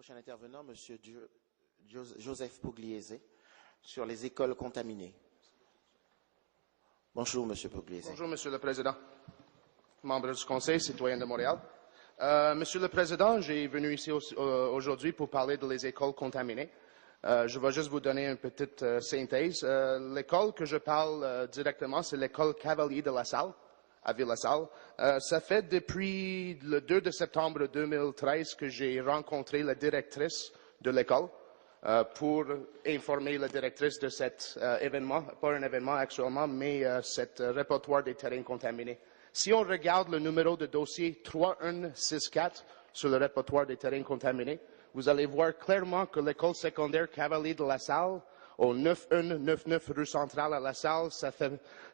Prochain intervenant, Monsieur Joseph Pugliese, sur les écoles contaminées. Bonjour, Monsieur Pugliese. Bonjour, Monsieur le Président, membre du Conseil, citoyen de Montréal. Monsieur le Président, j'ai venu ici aujourd'hui pour parler des écoles contaminées. Je vais juste vous donner une petite synthèse. L'école que je parle directement, c'est l'école Cavalier de la Salle, à Ville-la-Salle. Ça fait depuis le 2 de septembre 2013 que j'ai rencontré la directrice de l'école pour informer la directrice de cet événement, pas un événement actuellement, mais cet répertoire des terrains contaminés. Si on regarde le numéro de dossier 3164 sur le répertoire des terrains contaminés, vous allez voir clairement que l'école secondaire Cavalier de la Salle, au 9199 rue Centrale à la Salle,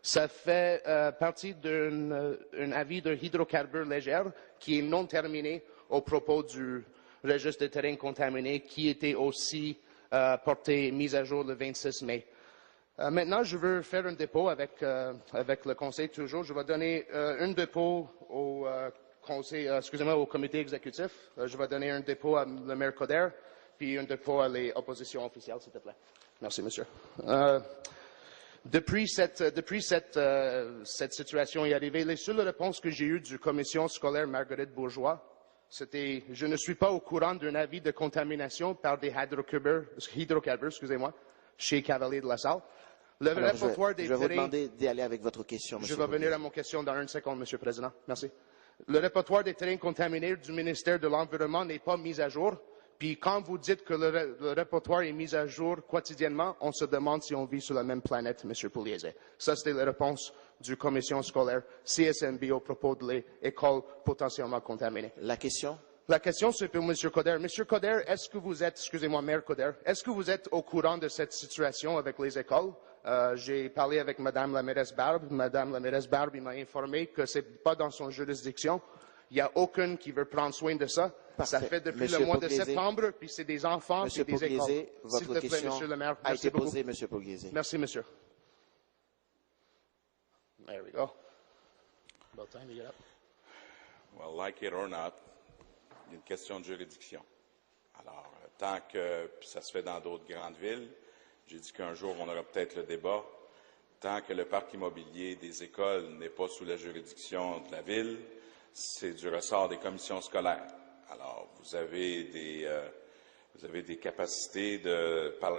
ça fait partie d'un avis de hydrocarbures légers qui est non terminé au propos du registre des terrains contaminés qui était aussi mis à jour le 26 mai. Maintenant, je veux faire un dépôt avec le Conseil toujours. Je vais donner un dépôt au au comité exécutif. Je vais donner un dépôt à le maire Coderre, puis un dépôt à l'opposition officielle, s'il te plaît. Merci, monsieur. Depuis cette situation est arrivée, les seules réponses que j'ai eues du commission scolaire Marguerite Bourgeois, c'était « Je ne suis pas au courant d'un avis de contamination par des hydrocarbures, chez Cavalier de la Salle. » Le répertoire des je vais vous demander d'y aller avec votre question, monsieur. Je vais venir à mon question dans une seconde, Monsieur le Président. Merci. Le répertoire des terrains contaminés du ministère de l'Environnement n'est pas mis à jour. Puis quand vous dites que le répertoire est mis à jour quotidiennement, on se demande si on vit sur la même planète, Monsieur Pugliese. Ça, c'était la réponse du commission scolaire CSNB au propos de l'école potentiellement contaminées. La question? La question, c'est pour Monsieur Coderre. Monsieur Coderre, est-ce que vous êtes, Maire Coderre, est-ce que vous êtes au courant de cette situation avec les écoles? J'ai parlé avec Madame la mairesse Barbe. Madame la mairesse Barbe m'a informé que c'est pas dans son juridiction. Il n'y a aucun qui veut prendre soin de ça. Parfait. Ça fait depuis Monsieur le mois Pugliese, de septembre, puis c'est des enfants, Monsieur puis des Pugliese, écoles. votre S'il te plaît, question Monsieur le maire. a Merci été beaucoup. posée, Monsieur Pugliese. Merci, monsieur. There we go. About time to get up. Well, like it or not, il y a une question de juridiction. Alors, tant que, puis ça se fait dans d'autres grandes villes, j'ai dit qu'un jour, on aura peut-être le débat, tant que le parc immobilier des écoles n'est pas sous la juridiction de la ville, c'est du ressort des commissions scolaires. Alors, vous avez des capacités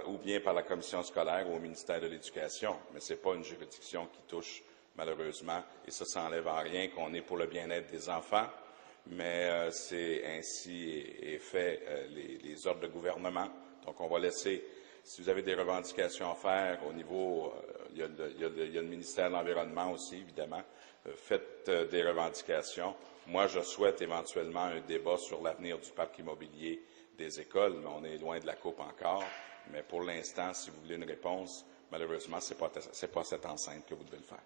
ou bien par la commission scolaire ou au ministère de l'Éducation, mais ce n'est pas une juridiction qui touche malheureusement, et ça s'enlève en rien qu'on est pour le bien-être des enfants, mais c'est ainsi est fait les ordres de gouvernement. Donc, on va laisser, si vous avez des revendications à faire au niveau, il y a le ministère de l'Environnement aussi, évidemment, faites des revendications. Moi, je souhaite éventuellement un débat sur l'avenir du parc immobilier des écoles, mais on est loin de la coupe encore. Mais pour l'instant, si vous voulez une réponse, malheureusement, c'est pas cette enceinte que vous devez le faire.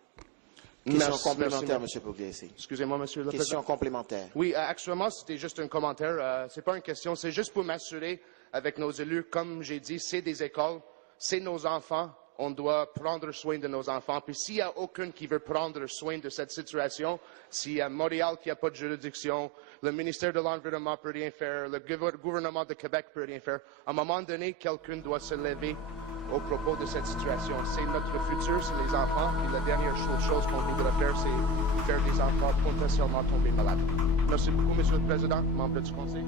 Question complémentaire, Monsieur Pugliese. Excusez-moi, Monsieur le Président. Question complémentaire. Oui, actuellement, c'était juste un commentaire. C'est pas une question, c'est juste pour m'assurer avec nos élus, comme j'ai dit, c'est des écoles, c'est nos enfants. On doit prendre soin de nos enfants. Puis s'il n'y a aucun qui veut prendre soin de cette situation, s'il y a Montréal qui n'a pas de juridiction, le ministère de l'Environnement peut rien faire, le gouvernement de Québec peut rien faire, à un moment donné, quelqu'un doit se lever au propos de cette situation. C'est notre futur, c'est les enfants. Et la dernière chose qu'on voudrait faire, c'est faire des enfants potentiellement tomber malades. Merci beaucoup, Monsieur le Président, membre du Conseil.